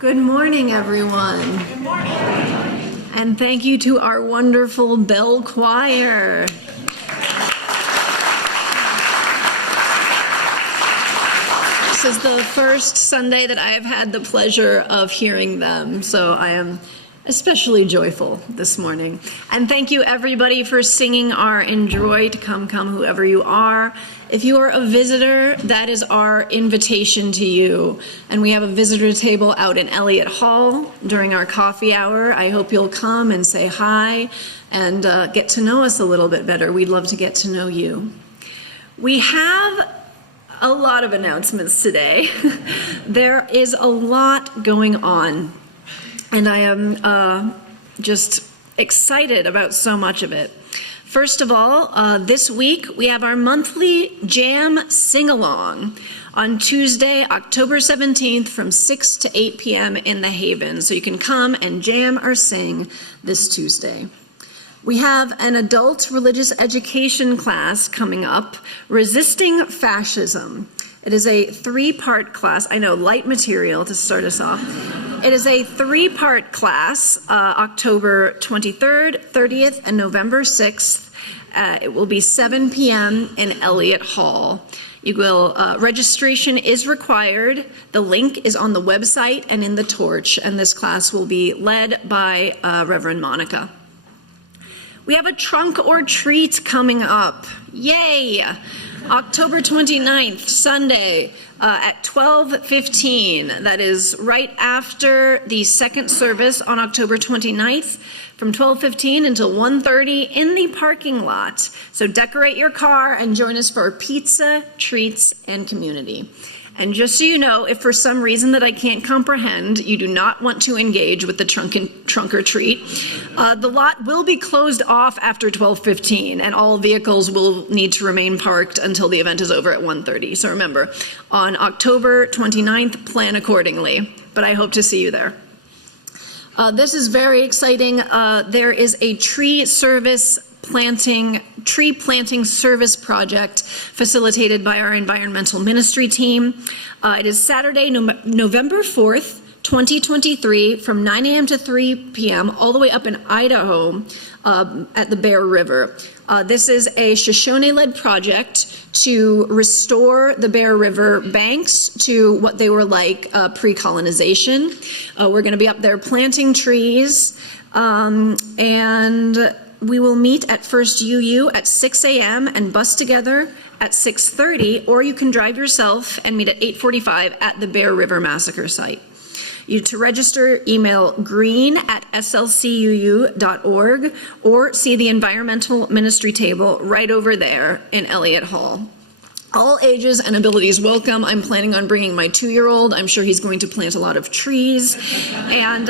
Good morning, everyone. Good morning. And thank you to our wonderful bell choir. This is the first Sunday that I have had the pleasure of hearing them, so I am especially joyful this morning. And thank you, everybody, for singing our Introit, Come, Come, whoever you are. If you are a visitor, that is our invitation to you. And we have a visitor table out in Elliott Hall during our coffee hour. I hope you'll come and say hi and get to know us a little bit better. We'd love to get to know you. We have a lot of announcements today. There is a lot going on, and I am just excited about so much of it. First of all, this week we have our monthly Jam Sing-Along on Tuesday, October 17th from 6 to 8 p.m. in the Haven. So you can come and jam or sing this Tuesday. We have an adult religious education class coming up, Resisting Fascism. It is a 3-part class. I know, light material to start us off. It is a 3-part class, October 23rd, 30th, and November 6th. It will be 7 p.m. in Elliott Hall. You will, registration is required. The link is on the website and in the torch, and this class will be led by Reverend Monica. We have a trunk or treat coming up. Yay! October 29th, Sunday, at 12:15. That is right after the second service on October 29th, from 12:15 until 1:30 in the parking lot. So decorate your car and join us for pizza, treats, and community. And just so you know, if for some reason that I can't comprehend, you do not want to engage with the trunk or treat, the lot will be closed off after 12:15, and all vehicles will need to remain parked until the event is over at 1:30. So remember, on October 29th, plan accordingly, but I hope to see you there. This is very exciting. There is a tree planting service project facilitated by our environmental ministry team. It is Saturday, November 4th, 2023, from 9 a.m. to 3 p.m. all the way up in Idaho at the Bear River. This is a Shoshone-led project to restore the Bear River banks to what they were like pre-colonization. We're going to be up there planting trees, and we will meet at First UU at 6 a.m. and bus together at 6:30, or you can drive yourself and meet at 8:45 at the Bear River Massacre site. To register, email green@slcuu.org or see the environmental ministry table right over there in Elliott Hall. All ages and abilities welcome. I'm planning on bringing my 2-year-old. I'm sure he's going to plant a lot of trees. And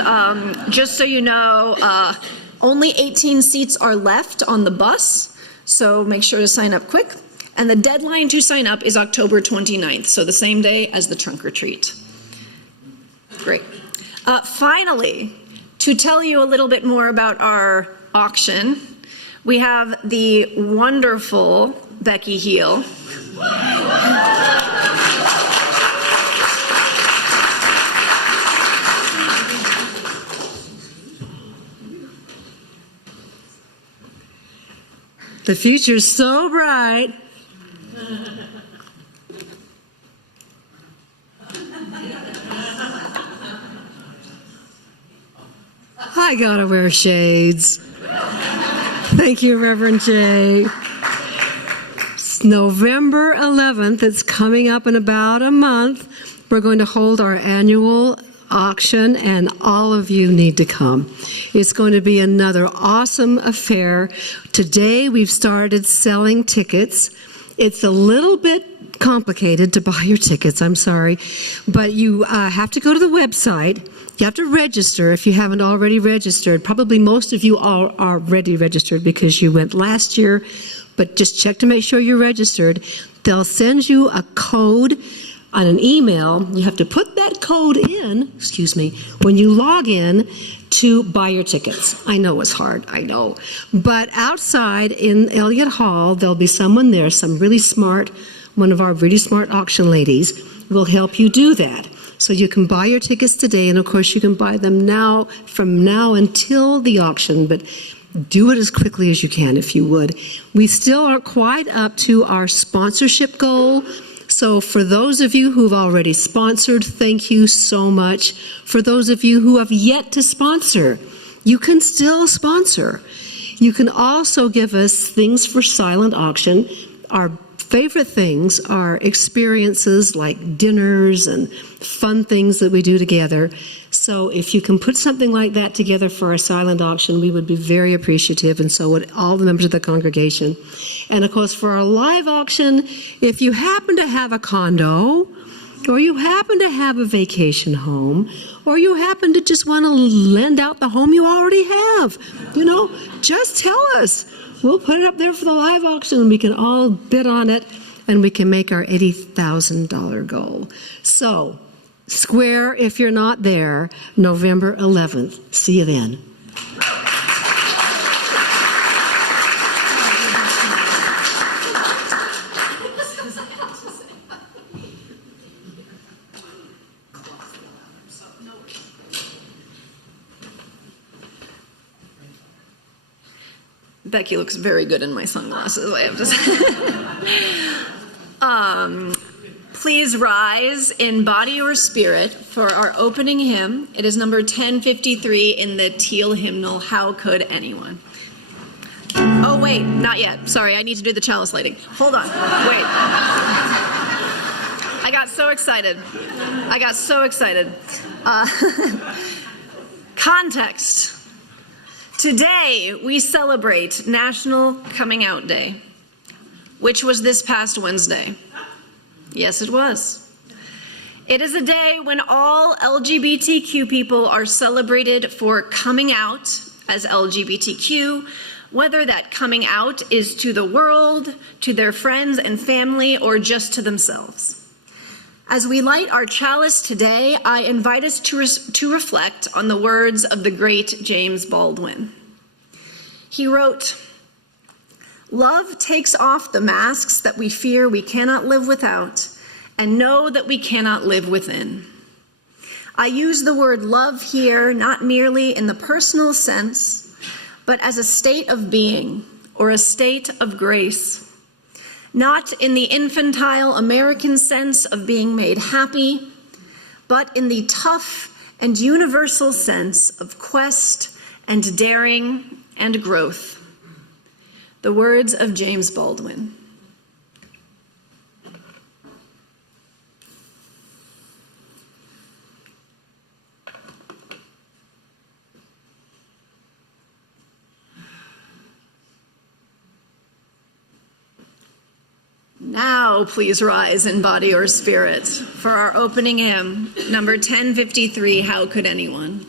just so you know, only 18 seats are left on the bus, so make sure to sign up quick. And the deadline to sign up is October 29th, so the same day as the trunk or treat. Great. Finally, to tell you a little bit more about our auction, we have the wonderful Becky Heel. The future's so bright. I gotta wear shades. Thank you, Reverend Jay. It's November 11th. It's coming up in about a month. We're going to hold our annual auction, and all of you need to come. It's going to be another awesome affair. Today we've started selling tickets. It's a little bit complicated to buy your tickets, I'm sorry, but you have to go to the website. You have to register if you haven't already registered. Probably most of you are already registered because you went last year, but just check to make sure you're registered. They'll send you a code on an email. You have to put that code in, when you log in to buy your tickets. I know it's hard, I know. But outside in Elliott Hall, there'll be someone there, one of our really smart auction ladies will help you do that. So you can buy your tickets today, and of course you can buy them now, from now until the auction, but do it as quickly as you can if you would. We still aren't quite up to our sponsorship goal. So for those of you who've already sponsored, thank you so much. For those of you who have yet to sponsor, you can still sponsor. You can also give us things for silent auction. Our favorite things are experiences like dinners and fun things that we do together. So if you can put something like that together for our silent auction, we would be very appreciative, and so would all the members of the congregation. And of course, for our live auction, if you happen to have a condo, or you happen to have a vacation home, or you happen to just want to lend out the home you already have, just tell us. We'll put it up there for the live auction, and we can all bid on it, and we can make our $80,000 goal. So, Square, if you're not there, November 11th. See you then. Becky looks very good in my sunglasses, I have to say. Please rise in body or spirit for our opening hymn. It is number 1053 in the teal hymnal, How Could Anyone? Oh, wait, not yet. Sorry, I need to do the chalice lighting. Hold on, wait. I got so excited. Context. Today, we celebrate National Coming Out Day, which was this past Wednesday. Yes, it was. It is a day when all LGBTQ people are celebrated for coming out as LGBTQ, whether that coming out is to the world, to their friends and family, or just to themselves. As we light our chalice today, I invite us to reflect on the words of the great James Baldwin. He wrote, "Love takes off the masks that we fear we cannot live without and know that we cannot live within." I use the word love here not merely in the personal sense, but as a state of being or a state of grace. Not in the infantile American sense of being made happy, but in the tough and universal sense of quest and daring and growth. The words of James Baldwin. Now, please rise in body or spirit for our opening hymn, number 1053, How Could Anyone?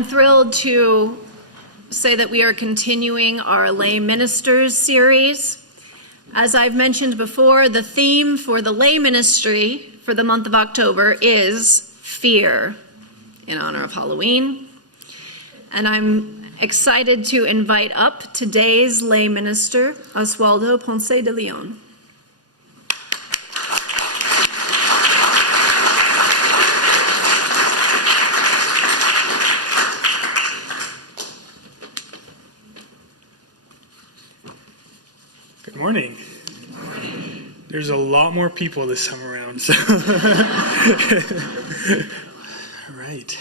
I'm thrilled to say that we are continuing our lay ministers series. As I've mentioned before, the theme for the lay ministry for the month of October is fear, in honor of Halloween. And I'm excited to invite up today's lay minister, Oswaldo Ponce de León. Good morning. There's a lot more people this time around. So. All right.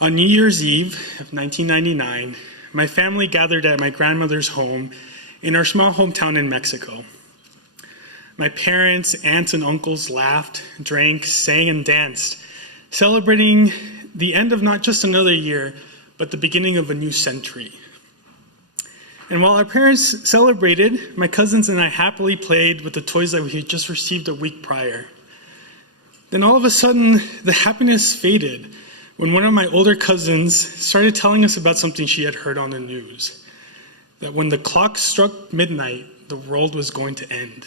On New Year's Eve of 1999, my family gathered at my grandmother's home in our small hometown in Mexico. My parents, aunts, and uncles laughed, drank, sang, and danced, celebrating the end of not just another year, but the beginning of a new century. And while our parents celebrated, my cousins and I happily played with the toys that we had just received a week prior. Then all of a sudden, the happiness faded when one of my older cousins started telling us about something she had heard on the news, that when the clock struck midnight, the world was going to end.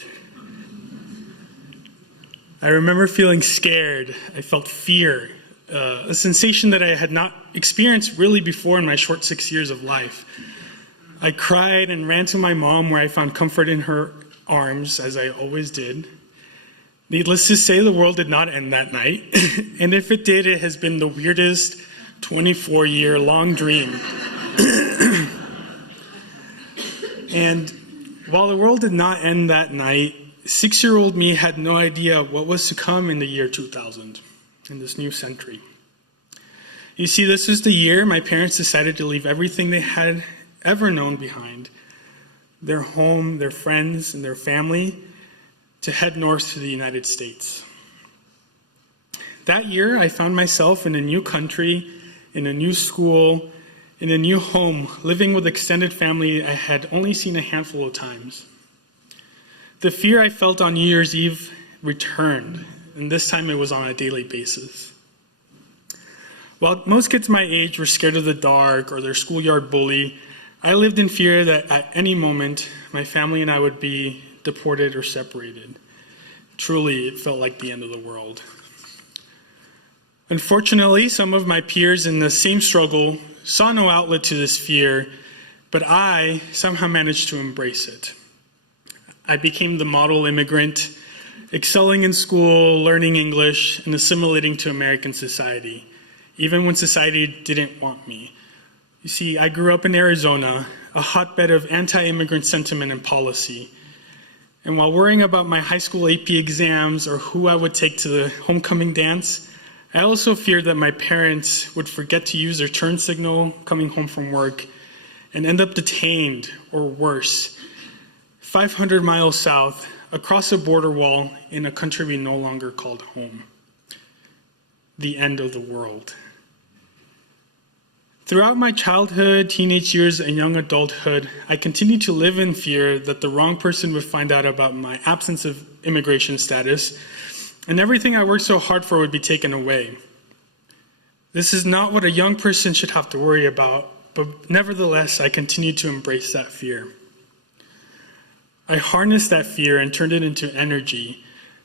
I remember feeling scared. I felt fear, a sensation that I had not experienced really before in my short 6 years of life. I cried and ran to my mom, where I found comfort in her arms, as I always did. Needless to say, the world did not end that night. And if it did, it has been the weirdest 24-year-long dream. And while the world did not end that night, 6-year-old me had no idea what was to come in the year 2000, in this new century. You see, this was the year my parents decided to leave everything they had ever known behind, their home, their friends, and their family, to head north to the United States. That year, I found myself in a new country, in a new school, in a new home, living with extended family I had only seen a handful of times. The fear I felt on New Year's Eve returned, and this time it was on a daily basis. While most kids my age were scared of the dark or their schoolyard bully, I lived in fear that at any moment, my family and I would be deported or separated. Truly, it felt like the end of the world. Unfortunately, some of my peers in the same struggle saw no outlet to this fear, but I somehow managed to embrace it. I became the model immigrant, excelling in school, learning English, and assimilating to American society, even when society didn't want me. You see, I grew up in Arizona, a hotbed of anti-immigrant sentiment and policy. And while worrying about my high school AP exams or who I would take to the homecoming dance, I also feared that my parents would forget to use their turn signal coming home from work and end up detained, or worse, 500 miles south, across a border wall in a country we no longer called home. The end of the world. Throughout my childhood, teenage years, and young adulthood, I continued to live in fear that the wrong person would find out about my absence of immigration status, and everything I worked so hard for would be taken away. This is not what a young person should have to worry about, but nevertheless, I continued to embrace that fear. I harnessed that fear and turned it into energy,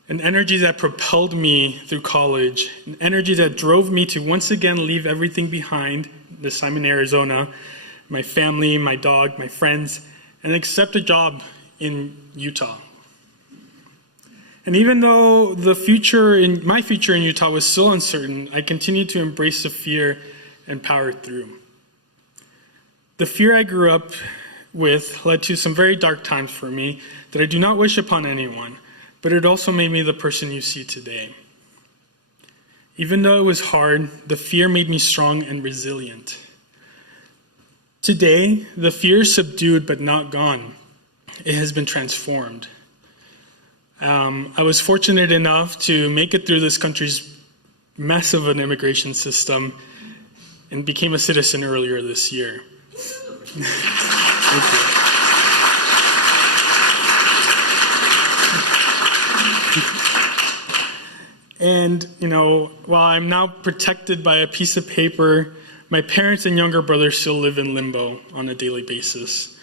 an energy that propelled me through college, an energy that drove me to once again leave everything behind, this time in Arizona, my family, my dog, my friends, and accept a job in Utah. And even though my future in Utah was still uncertain, I continued to embrace the fear and power through. The fear I grew up with led to some very dark times for me that I do not wish upon anyone, but it also made me the person you see today. Even though it was hard, the fear made me strong and resilient. Today, the fear is subdued but not gone. It has been transformed. I was fortunate enough to make it through this country's mess of an immigration system and became a citizen earlier this year. Thank you. And, while I'm now protected by a piece of paper, my parents and younger brother still live in limbo on a daily basis.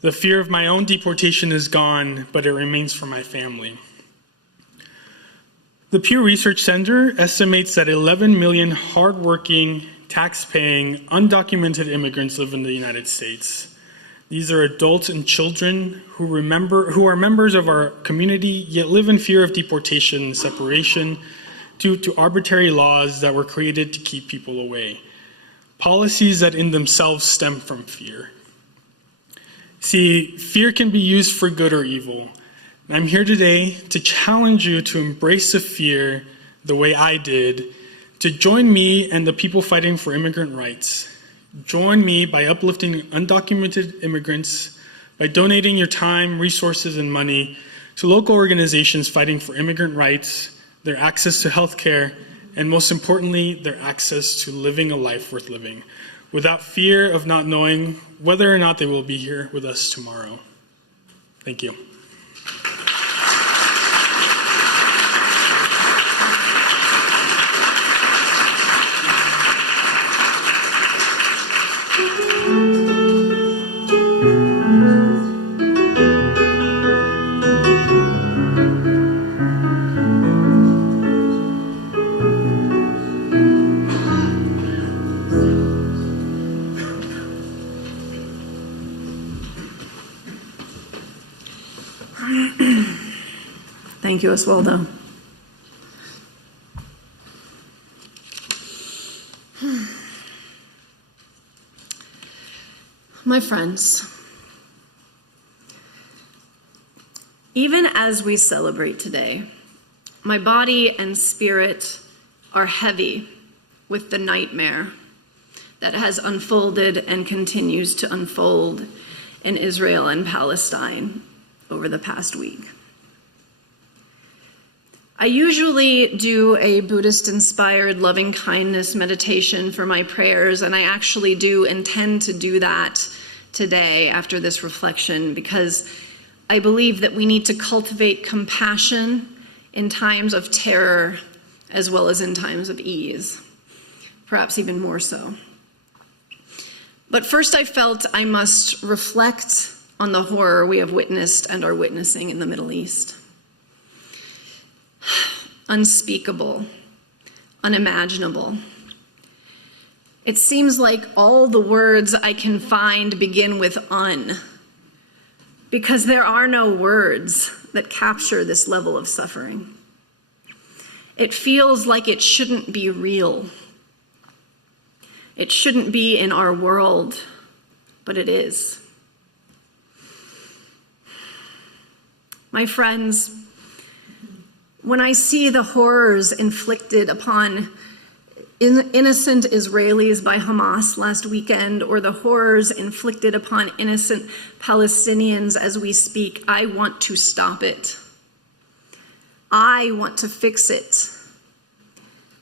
The fear of my own deportation is gone, but it remains for my family. The Pew Research Center estimates that 11 million hardworking, tax-paying, undocumented immigrants live in the United States. These are adults and children who are members of our community, yet live in fear of deportation and separation due to arbitrary laws that were created to keep people away. Policies that in themselves stem from fear. See, fear can be used for good or evil. And I'm here today to challenge you to embrace the fear the way I did, to join me and the people fighting for immigrant rights. Join me by uplifting undocumented immigrants, by donating your time, resources, and money to local organizations fighting for immigrant rights, their access to health care, and most importantly, their access to living a life worth living, without fear of not knowing whether or not they will be here with us tomorrow. Thank you. Thank you, Oswaldo. My friends, even as we celebrate today, my body and spirit are heavy with the nightmare that has unfolded and continues to unfold in Israel and Palestine over the past week. I usually do a Buddhist-inspired loving-kindness meditation for my prayers, and I actually do intend to do that today after this reflection, because I believe that we need to cultivate compassion in times of terror as well as in times of ease, perhaps even more so. But first I felt I must reflect on the horror we have witnessed and are witnessing in the Middle East. Unspeakable, unimaginable. It seems like all the words I can find begin with "un," because there are no words that capture this level of suffering. It feels like it shouldn't be real. It shouldn't be in our world, but it is. My friends, when I see the horrors inflicted upon innocent Israelis by Hamas last weekend, or the horrors inflicted upon innocent Palestinians as we speak, I want to stop it. I want to fix it.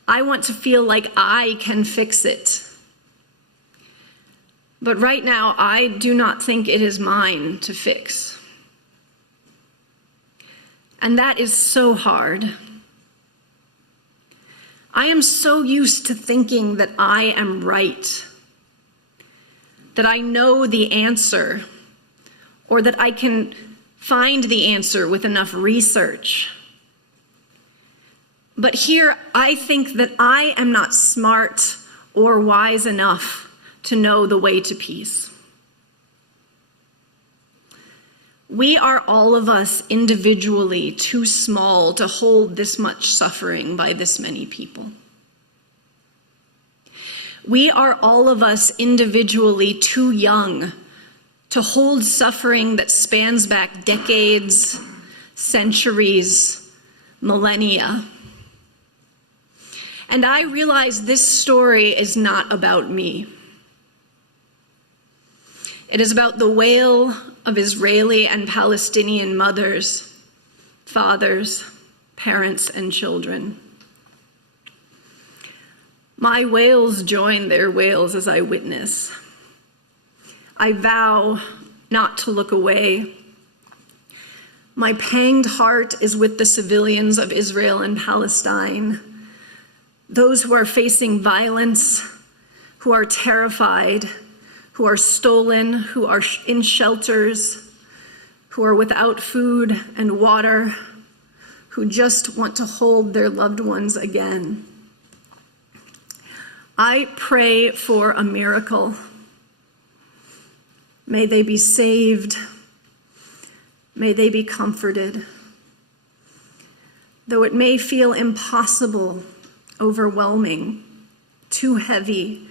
I want to feel like I can fix it. But right now, I do not think it is mine to fix. And that is so hard. I am so used to thinking that I am right, that I know the answer, or that I can find the answer with enough research. But here, I think that I am not smart or wise enough to know the way to peace. We are, all of us, individually too small to hold this much suffering by this many people. We are, all of us, individually too young to hold suffering that spans back decades, centuries, millennia. And I realize this story is not about me. It is about the wail of Israeli and Palestinian mothers, fathers, parents, and children. My wails join their wails as I witness. I vow not to look away. My panged heart is with the civilians of Israel and Palestine, those who are facing violence, who are terrified, who are stolen, who are in shelters, who are without food and water, who just want to hold their loved ones again. I pray for a miracle. May they be saved. May they be comforted. Though it may feel impossible, overwhelming, too heavy,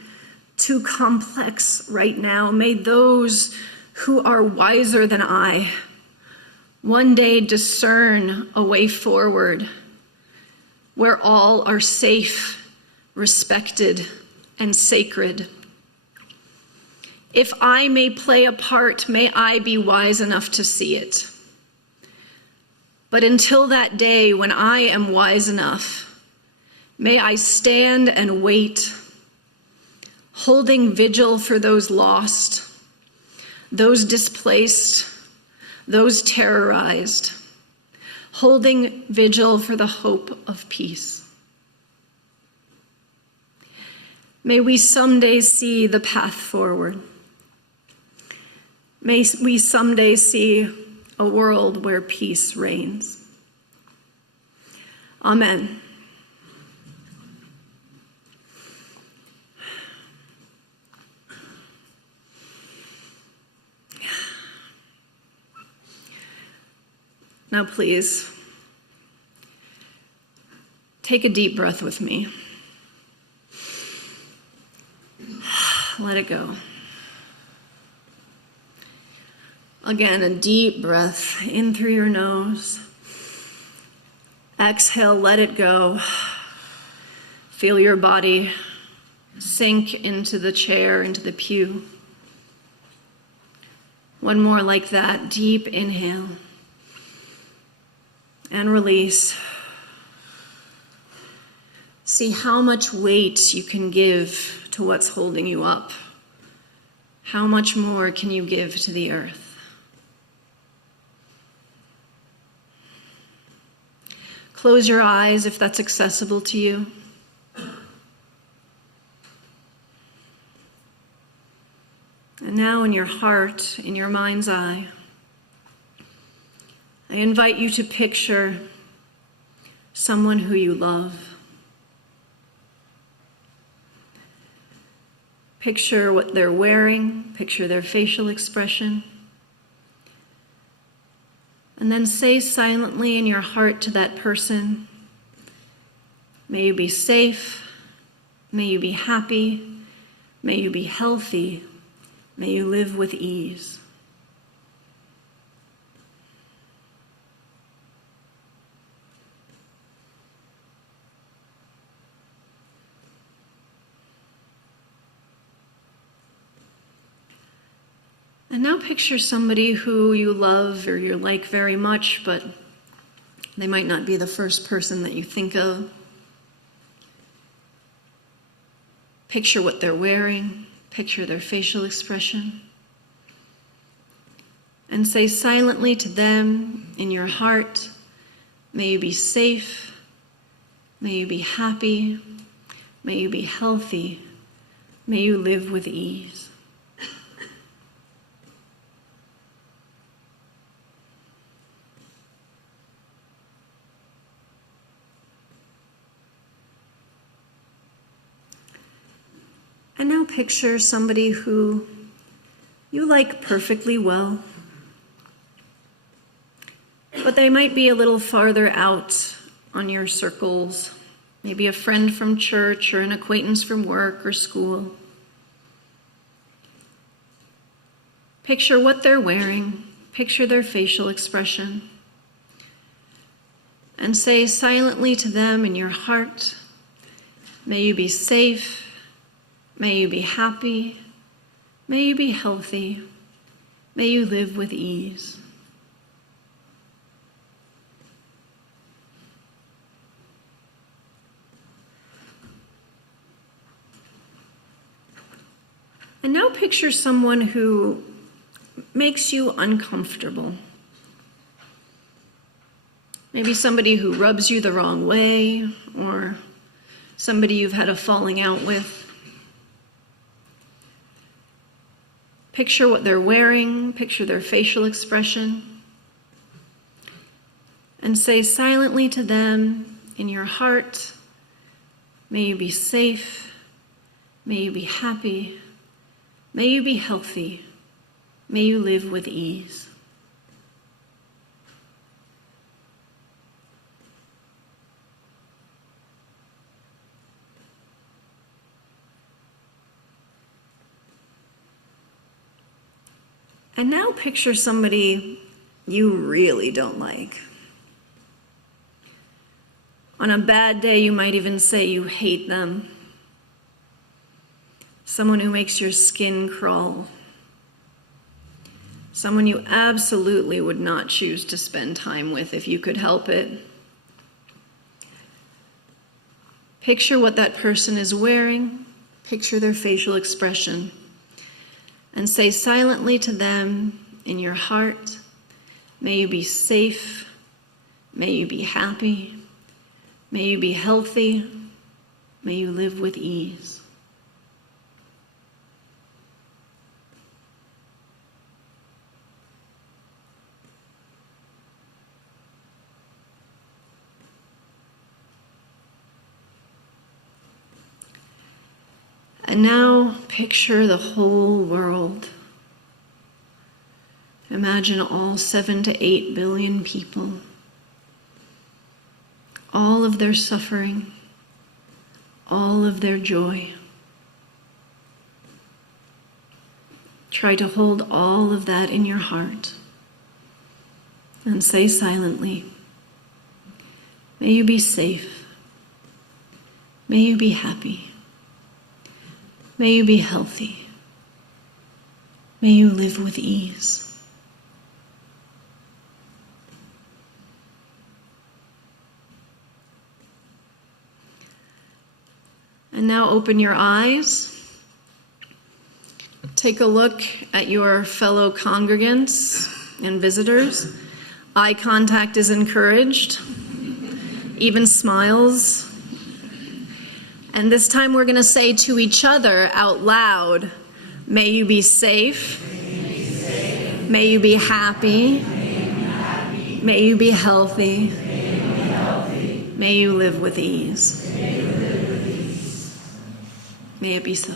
too complex right now, may those who are wiser than I one day discern a way forward where all are safe, respected, and sacred. If I may play a part, may I be wise enough to see it. But until that day when I am wise enough, may I stand and wait, holding vigil for those lost, those displaced, those terrorized, holding vigil for the hope of peace. May we someday see the path forward. May we someday see a world where peace reigns. Amen. Now please, take a deep breath with me. Let it go. Again, a deep breath in through your nose. Exhale, let it go. Feel your body sink into the chair, into the pew. One more like that. Deep inhale. And release. See how much weight you can give to what's holding you up. How much more can you give to the earth? Close your eyes if that's accessible to you. And now in your heart, in your mind's eye, I invite you to picture someone who you love. Picture what they're wearing, picture their facial expression. And then say silently in your heart to that person, may you be safe, may you be happy, may you be healthy, may you live with ease. And now picture somebody who you love or you like very much, but they might not be the first person that you think of. Picture what they're wearing, picture their facial expression. And say silently to them in your heart, may you be safe, may you be happy, may you be healthy, may you live with ease. And now picture somebody who you like perfectly well, but they might be a little farther out on your circles, maybe a friend from church or an acquaintance from work or school. Picture what they're wearing, picture their facial expression, and say silently to them in your heart, may you be safe, may you be happy, may you be healthy, may you live with ease. And now picture someone who makes you uncomfortable. Maybe somebody who rubs you the wrong way, or somebody you've had a falling out with. Picture what they're wearing, picture their facial expression, and say silently to them in your heart, may you be safe, may you be happy, may you be healthy, may you live with ease. And now picture somebody you really don't like. On a bad day, you might even say you hate them. Someone who makes your skin crawl. Someone you absolutely would not choose to spend time with if you could help it. Picture what that person is wearing. Picture their facial expression. And say silently to them in your heart, may you be safe, may you be happy, may you be healthy, may you live with ease. And now picture the whole world. Imagine all 7 to 8 billion people. All of their suffering. All of their joy. Try to hold all of that in your heart. And say silently, may you be safe. May you be happy. May you be healthy. May you live with ease. And now open your eyes. Take a look at your fellow congregants and visitors. Eye contact is encouraged, even smiles. And this time we're going to say to each other out loud, may you be safe, may you be happy, may you be healthy, may you live with ease. May it be so.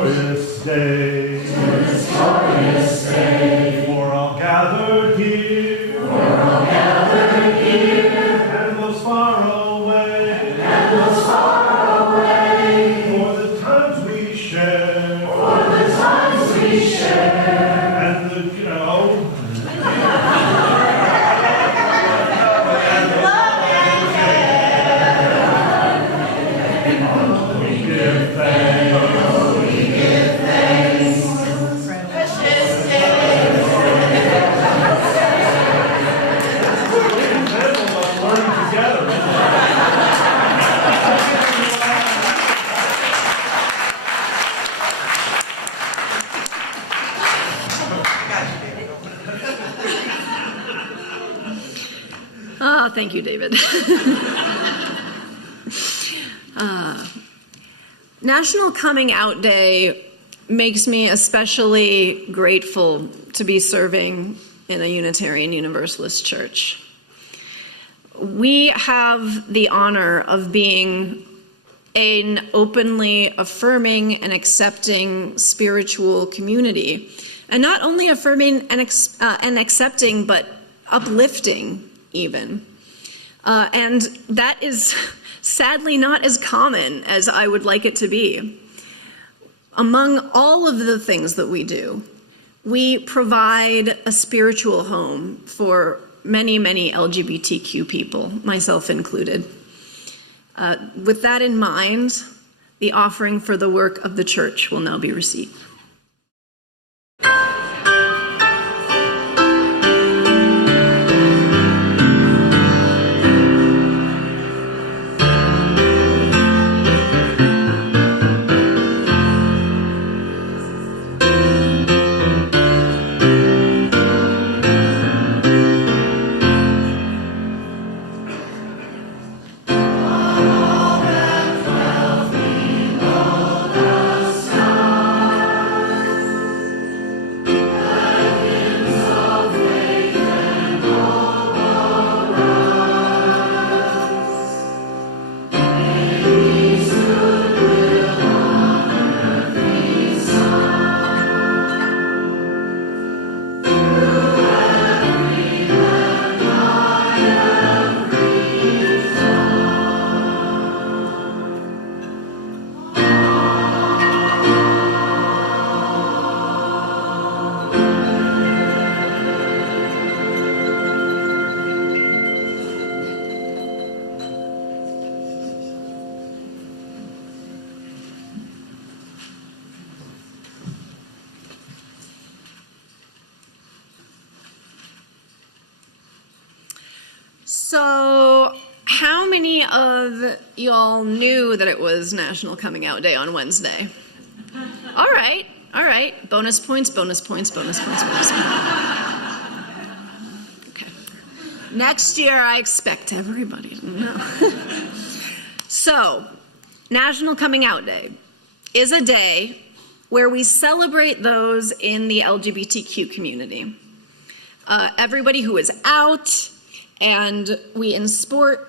glorious day. For all gathered here. And those far away. For the times we share. And the, Thank you, David. National Coming Out Day makes me especially grateful to be serving in a Unitarian Universalist church. We have the honor of being an openly affirming and accepting spiritual community. And not only affirming and accepting, but uplifting even. And that is sadly not as common as I would like it to be. Among all of the things that we do, we provide a spiritual home for many, many LGBTQ people, myself included. With that in mind, the offering for the work of the church will now be received. So, how many of y'all knew that it was National Coming Out Day on Wednesday? All right. Bonus points. Okay. Next year, I expect everybody to know. So, National Coming Out Day is a day where we celebrate those in the LGBTQ community. Everybody who is out, and we support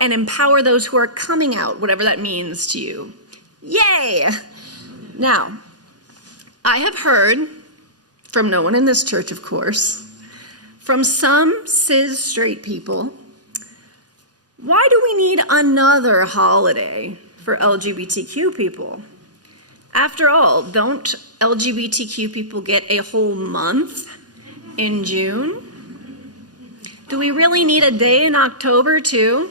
and empower those who are coming out, whatever that means to you. Yay! Now, I have heard, from no one in this church, of course, from some cis straight people, why do we need another holiday for LGBTQ people? After all, don't LGBTQ people get a whole month in June? Do we really need a day in October, too?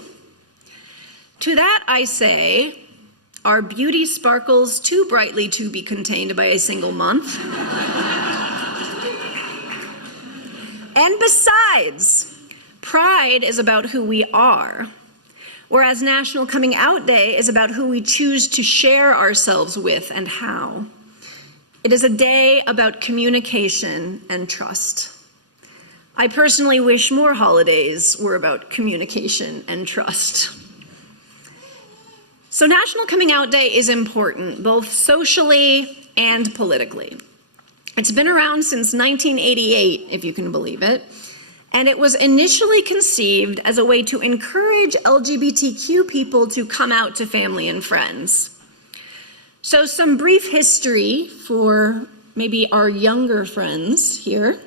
To that I say, our beauty sparkles too brightly to be contained by a single month. And besides, Pride is about who we are, whereas National Coming Out Day is about who we choose to share ourselves with and how. It is a day about communication and trust. I personally wish more holidays were about communication and trust. So National Coming Out Day is important, both socially and politically. It's been around since 1988, if you can believe it, and it was initially conceived as a way to encourage LGBTQ people to come out to family and friends. So some brief history for maybe our younger friends here.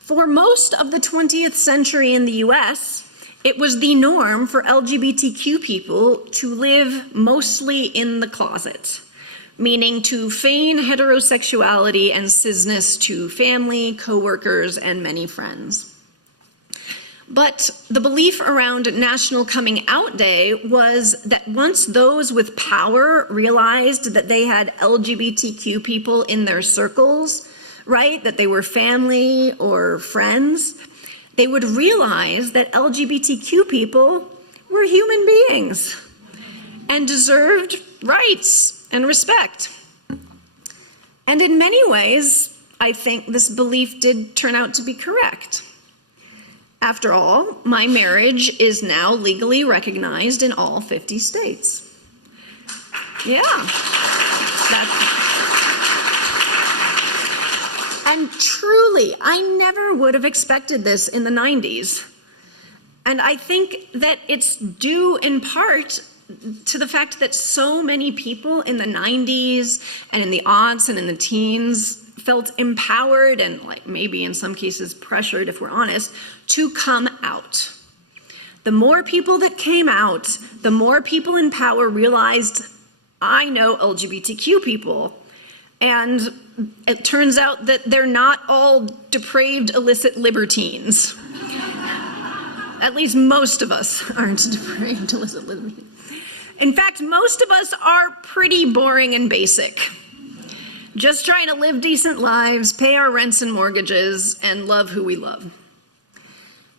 For most of the 20th century in the US, it was the norm for LGBTQ people to live mostly in the closet, meaning to feign heterosexuality and cisness to family, coworkers, and many friends. But the belief around National Coming Out Day was that once those with power realized that they had LGBTQ people in their circles, right, that they were family or friends, they would realize that LGBTQ people were human beings and deserved rights and respect. And in many ways, I think this belief did turn out to be correct. After all, my marriage is now legally recognized in all 50 states. Yeah. And truly, I never would have expected this in the 90s. And I think that it's due in part to the fact that so many people in the 90s and in the aughts and in the teens felt empowered and, like, maybe in some cases pressured, if we're honest, to come out. The more people that came out, the more people in power realized, I know LGBTQ people. And it turns out that they're not all depraved illicit libertines. At least most of us aren't depraved illicit libertines. In fact, most of us are pretty boring and basic. Just trying to live decent lives, pay our rents and mortgages, and love who we love.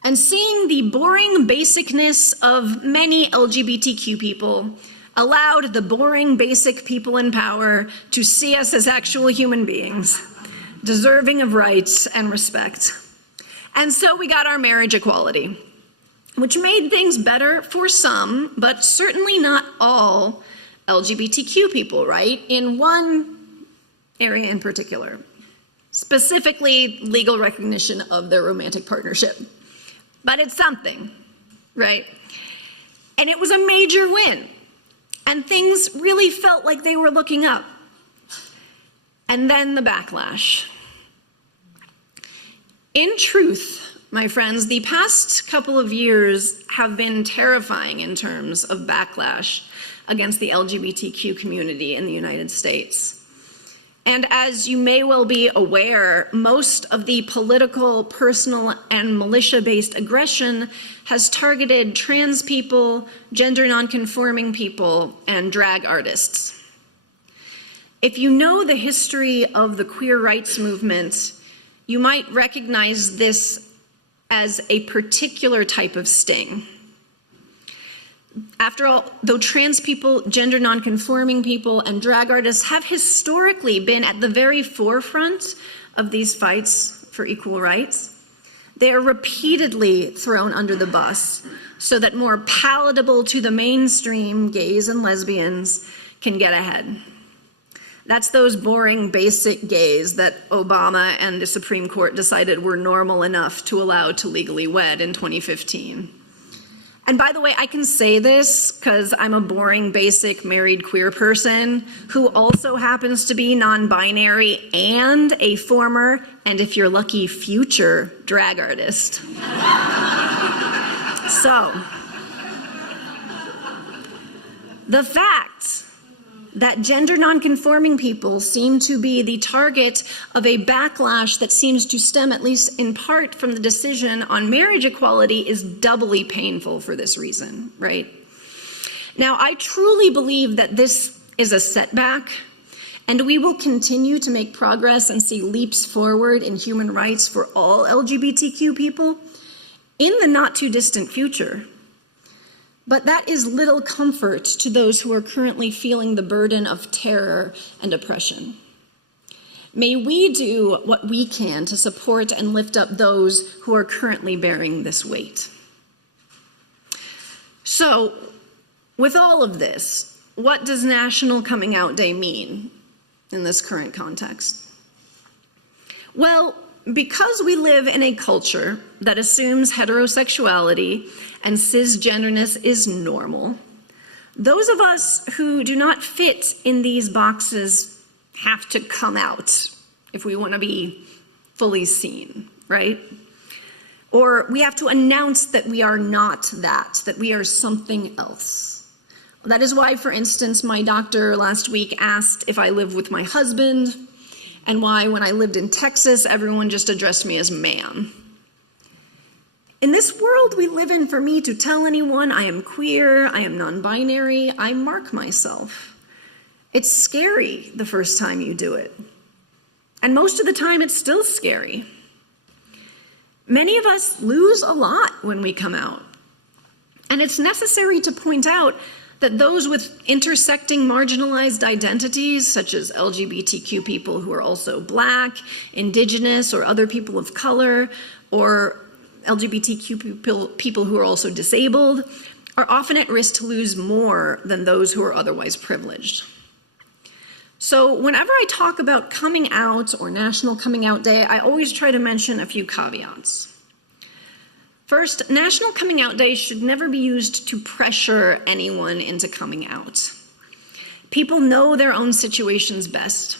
And seeing the boring basicness of many LGBTQ people allowed the boring basic people in power to see us as actual human beings, deserving of rights and respect. And so we got our marriage equality, which made things better for some, but certainly not all LGBTQ people, right? In one area in particular, specifically legal recognition of their romantic partnership. But it's something, right? And it was a major win. And things really felt like they were looking up. And then the backlash. In truth, my friends, the past couple of years have been terrifying in terms of backlash against the LGBTQ community in the United States. And as you may well be aware, most of the political, personal, and militia-based aggression has targeted trans people, gender nonconforming people, and drag artists. If you know the history of the queer rights movement, you might recognize this as a particular type of sting. After all, though trans people, gender nonconforming people, and drag artists have historically been at the very forefront of these fights for equal rights, they are repeatedly thrown under the bus so that more palatable to the mainstream gays and lesbians can get ahead. That's those boring, basic gays that Obama and the Supreme Court decided were normal enough to allow to legally wed in 2015. And by the way, I can say this because I'm a boring, basic, married queer person who also happens to be non-binary and a former, and if you're lucky, future drag artist. So, the fact that gender nonconforming people seem to be the target of a backlash that seems to stem, at least in part, from the decision on marriage equality is doubly painful for this reason, right? Now, I truly believe that this is a setback, and we will continue to make progress and see leaps forward in human rights for all LGBTQ people in the not too distant future. But that is little comfort to those who are currently feeling the burden of terror and oppression. May we do what we can to support and lift up those who are currently bearing this weight. So, with all of this, what does National Coming Out Day mean in this current context? Well, because we live in a culture that assumes heterosexuality and cisgenderness is normal, Those of us who do not fit in these boxes have to come out if we want to be fully seen, right? Or we have to announce that we are not that we are something else. That is why, for instance, my doctor last week asked if I live with my husband, and why when I lived in Texas, everyone just addressed me as ma'am. In this world we live in, for me to tell anyone I am queer, I am non-binary, I mark myself. It's scary the first time you do it. And most of the time it's still scary. Many of us lose a lot when we come out. And it's necessary to point out that those with intersecting marginalized identities, such as LGBTQ people who are also Black, Indigenous, or other people of color, or LGBTQ people who are also disabled, are often at risk to lose more than those who are otherwise privileged. So whenever I talk about coming out or National Coming Out Day, I always try to mention a few caveats. First, National Coming Out Day should never be used to pressure anyone into coming out. People know their own situations best.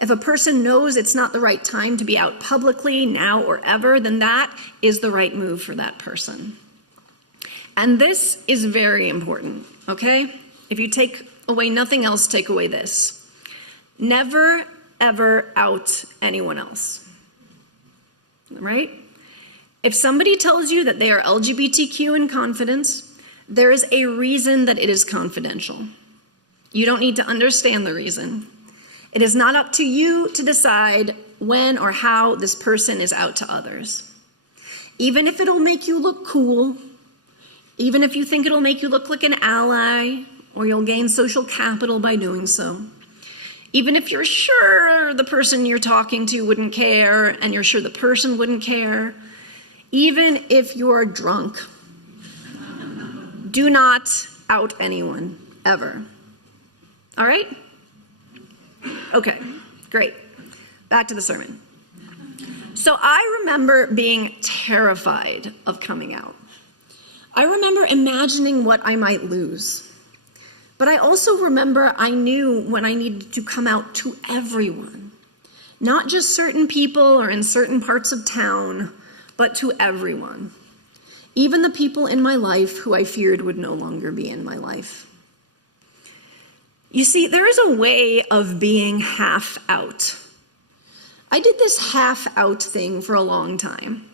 If a person knows it's not the right time to be out publicly, now or ever, then that is the right move for that person. And this is very important, okay? If you take away nothing else, take away this. Never, ever out anyone else, right? If somebody tells you that they are LGBTQ in confidence, there is a reason that it is confidential. You don't need to understand the reason. It is not up to you to decide when or how this person is out to others. Even if it'll make you look cool, even if you think it'll make you look like an ally, or you'll gain social capital by doing so. Even if you're sure the person you're talking to wouldn't care, and you're sure the person wouldn't care, even if you're drunk, do not out anyone, ever. All right? Okay, great. Back to the sermon. So I remember being terrified of coming out. I remember imagining what I might lose. But I also remember I knew when I needed to come out to everyone, not just certain people or in certain parts of town, but to everyone, even the people in my life who I feared would no longer be in my life. You see, there is a way of being half out. I did this half out thing for a long time.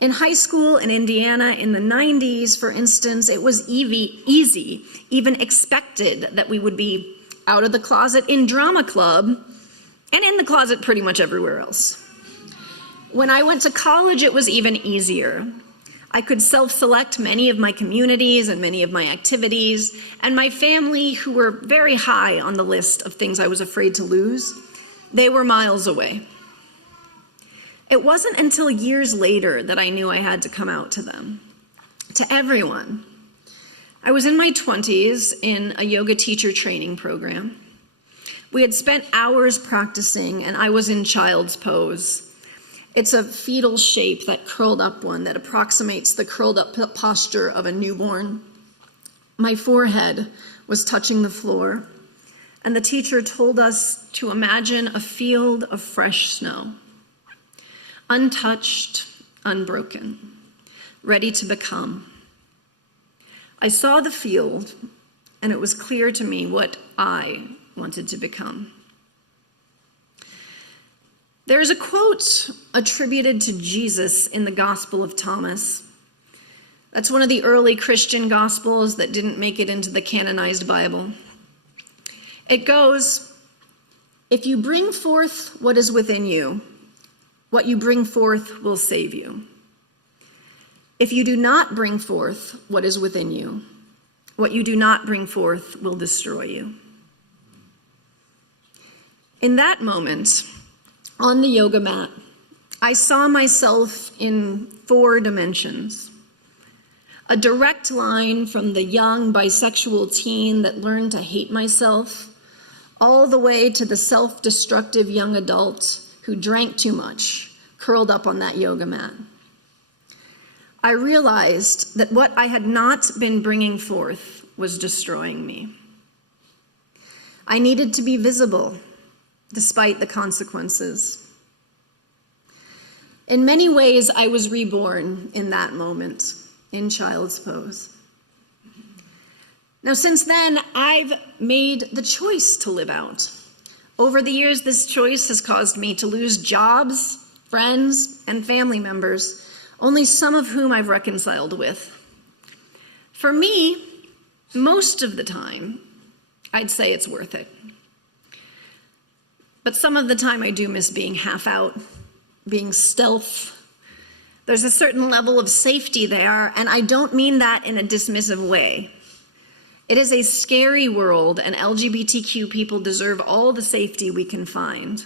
In high school in Indiana in the 90s, for instance, it was easy, even expected, that we would be out of the closet in drama club and in the closet pretty much everywhere else. When I went to college, it was even easier. I could self-select many of my communities and many of my activities, and my family, who were very high on the list of things I was afraid to lose, they were miles away. It wasn't until years later that I knew I had to come out to them, to everyone. I was in my 20s in a yoga teacher training program. We had spent hours practicing, and I was in child's pose. It's a fetal shape, that curled up one that approximates the curled up posture of a newborn. My forehead was touching the floor, and the teacher told us to imagine a field of fresh snow. Untouched, unbroken, ready to become. I saw the field, and it was clear to me what I wanted to become. There's a quote attributed to Jesus in the Gospel of Thomas. That's one of the early Christian Gospels that didn't make it into the canonized Bible. It goes, "If you bring forth what is within you, what you bring forth will save you. If you do not bring forth what is within you, what you do not bring forth will destroy you." In that moment, on the yoga mat, I saw myself in 4 dimensions. A direct line from the young bisexual teen that learned to hate myself, all the way to the self-destructive young adult who drank too much, curled up on that yoga mat. I realized that what I had not been bringing forth was destroying me. I needed to be visible, despite the consequences. In many ways, I was reborn in that moment, in child's pose. Now, since then, I've made the choice to live out. Over the years, this choice has caused me to lose jobs, friends, and family members, only some of whom I've reconciled with. For me, most of the time, I'd say it's worth it. But some of the time I do miss being half out, being stealth. There's a certain level of safety there, and I don't mean that in a dismissive way. It is a scary world, and LGBTQ people deserve all the safety we can find,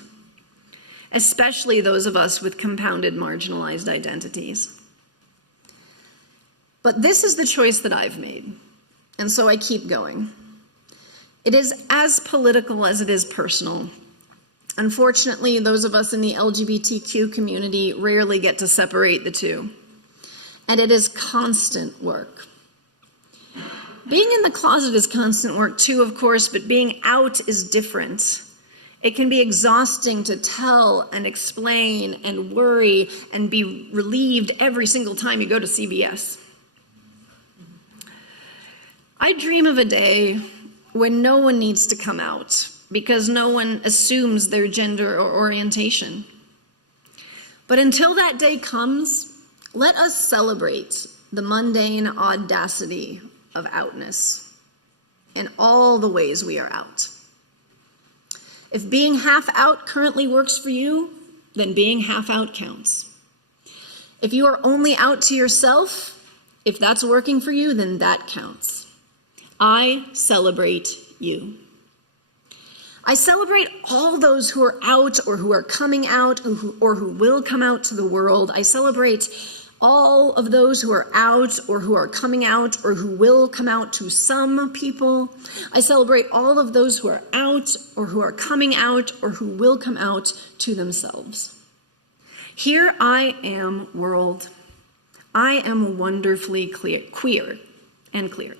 especially those of us with compounded marginalized identities. But this is the choice that I've made, and so I keep going. It is as political as it is personal. Unfortunately, those of us in the LGBTQ community rarely get to separate the two, and it is constant work. Being in the closet is constant work too, of course, but being out is different. It can be exhausting to tell and explain and worry and be relieved every single time you go to CVS. I dream of a day when no one needs to come out because no one assumes their gender or orientation. But until that day comes, let us celebrate the mundane audacity of outness in all the ways we are out. If being half out currently works for you, then being half out counts. If you are only out to yourself, if that's working for you, then that counts. I celebrate you. I celebrate all those who are out or who are coming out or who will come out to the world. I celebrate all of those who are out or who are coming out or who will come out to some people. I celebrate all of those who are out or who are coming out or who will come out to themselves. Here I am, world. I am wonderfully queer and clear.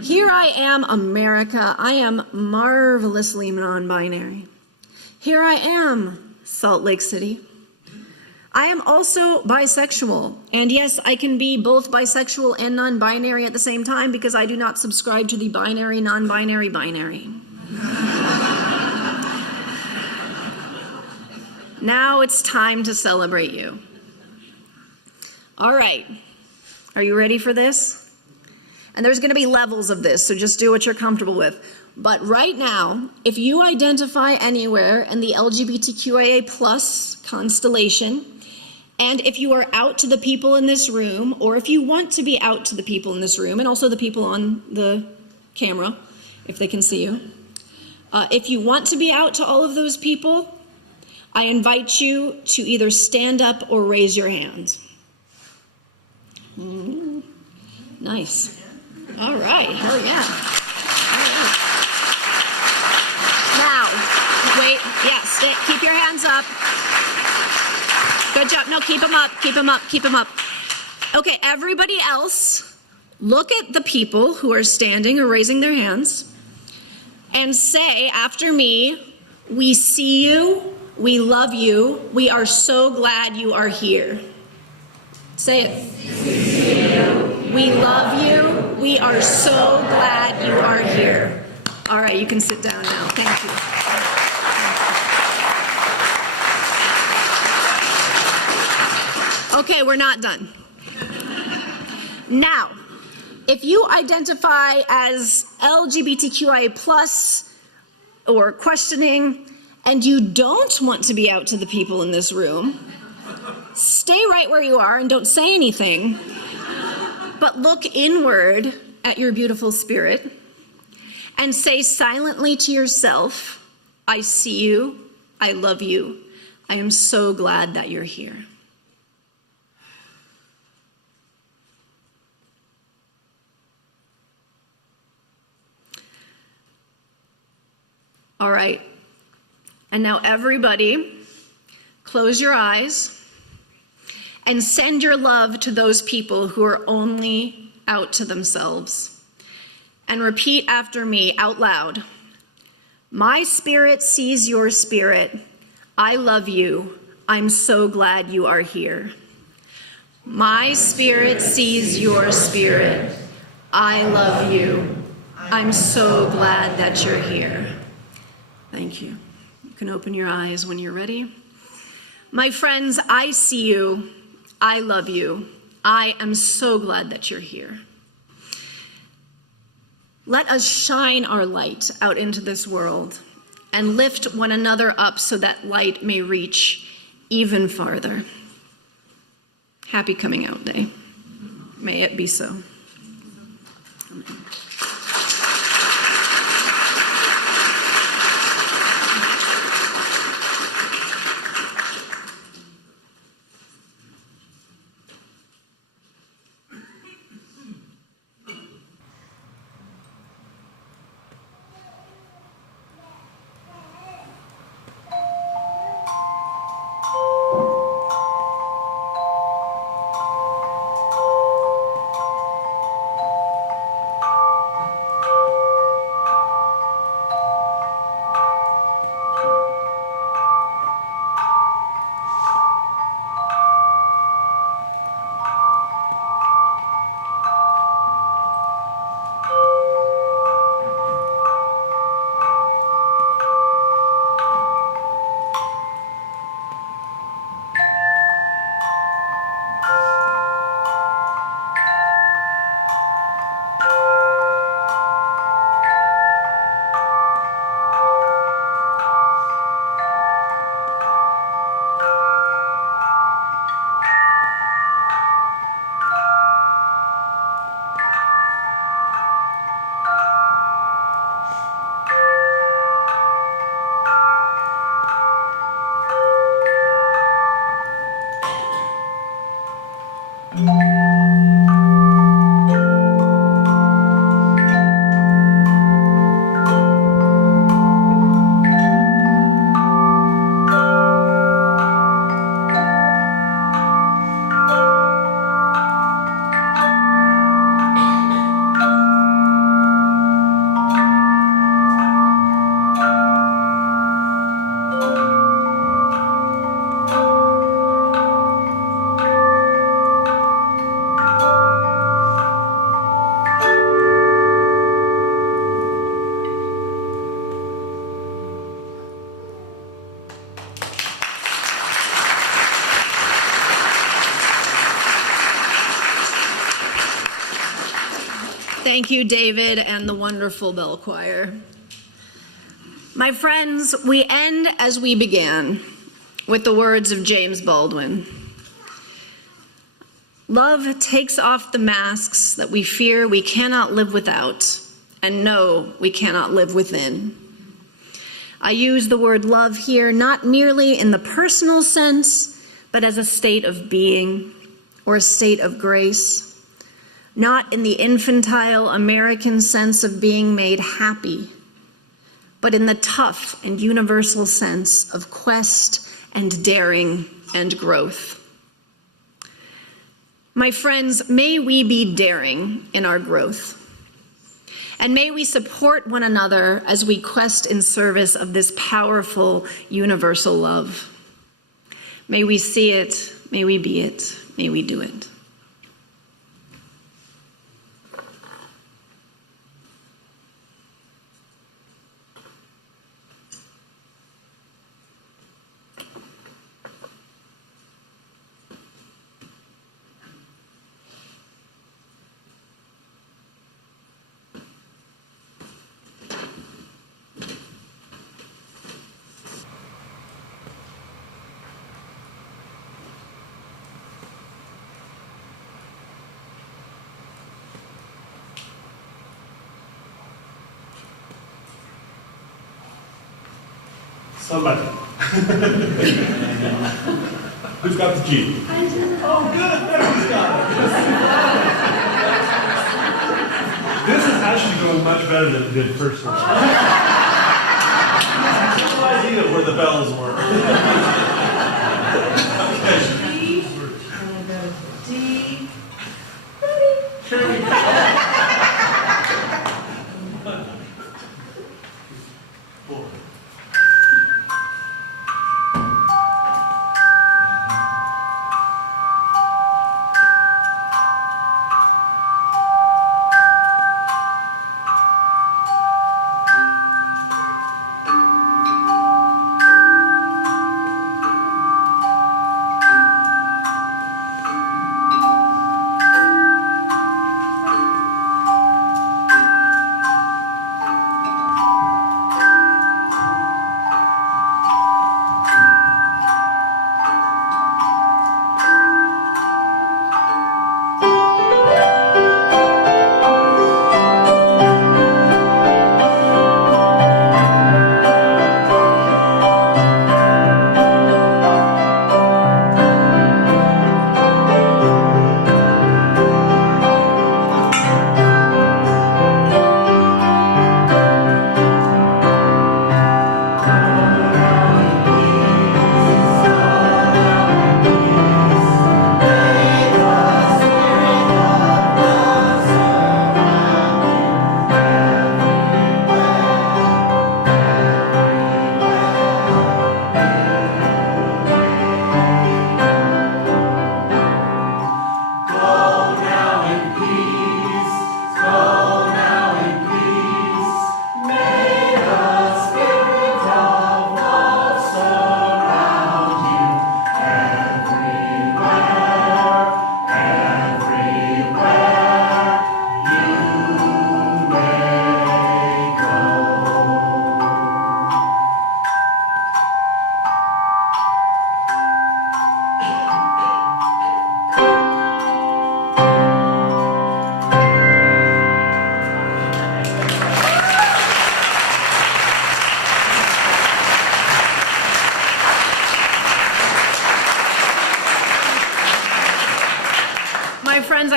Here I am, America. I am marvelously non-binary. Here I am, Salt Lake City. I am also bisexual, and yes, I can be both bisexual and non-binary at the same time because I do not subscribe to the binary, non-binary, binary. Now it's time to celebrate you. All right, are you ready for this? And there's going to be levels of this, so just do what you're comfortable with. But right now, if you identify anywhere in the LGBTQIA+ constellation, and if you are out to the people in this room, or if you want to be out to the people in this room, and also the people on the camera, if they can see you, if you want to be out to all of those people, I invite you to either stand up or raise your hand. Nice. All right, hell yeah. All right. Now, wait, yeah, keep your hands up. Good job. No, keep them up, keep them up, keep them up. Okay, everybody else, look at the people who are standing or raising their hands and say after me, we see you, we love you, we are so glad you are here. Say it. We love you, we are so glad you are here. All right, you can sit down now. Thank you. Okay, we're not done. Now, if you identify as LGBTQIA+ or questioning, and you don't want to be out to the people in this room, stay right where you are and don't say anything, but look inward at your beautiful spirit and say silently to yourself, I see you, I love you, I am so glad that you're here. All right, and now everybody, close your eyes and send your love to those people who are only out to themselves. and repeat after me out loud. My spirit sees your spirit. I love you. I'm so glad you are here. My spirit sees your spirit. I love you. I'm so glad that you're here. Thank you. You can open your eyes when you're ready. My friends, I see you. I love you. I am so glad that you're here. Let us shine our light out into this world and lift one another up so that light may reach even farther. Happy Coming Out Day. May it be so. Amen. Thank you, David, and the wonderful bell choir. My friends, we end as we began with the words of James Baldwin. Love takes off the masks that we fear we cannot live without and know we cannot live within. I use the word love here not merely in the personal sense, but as a state of being or a state of grace. Not in the infantile American sense of being made happy, but in the tough and universal sense of quest and daring and growth. My friends, may we be daring in our growth, and may we support one another as we quest in service of this powerful universal love. May we see it, may we be it, may we do it. Somebody. Who's got the G? I did. Oh, good. Who's got it? This is actually going much better than it did first. I have no idea where the bells were. Okay. D, and I go D. Ready.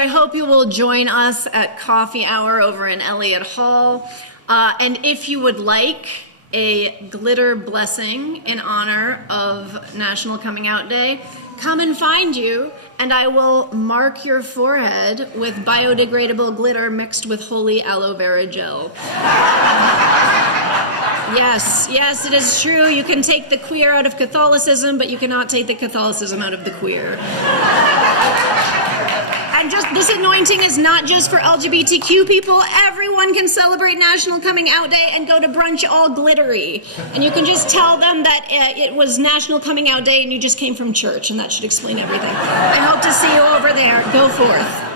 I hope you will join us at coffee hour over in Elliott Hall. And if you would like a glitter blessing in honor of National Coming Out Day, come and find you, and I will mark your forehead with biodegradable glitter mixed with holy aloe vera gel. Yes, it is true. You can take the queer out of Catholicism, but you cannot take the Catholicism out of the queer. And just this anointing is not just for LGBTQ people. Everyone can celebrate National Coming Out Day and go to brunch all glittery. And you can just tell them that it was National Coming Out Day and you just came from church, and that should explain everything. I hope to see you over there. Go forth.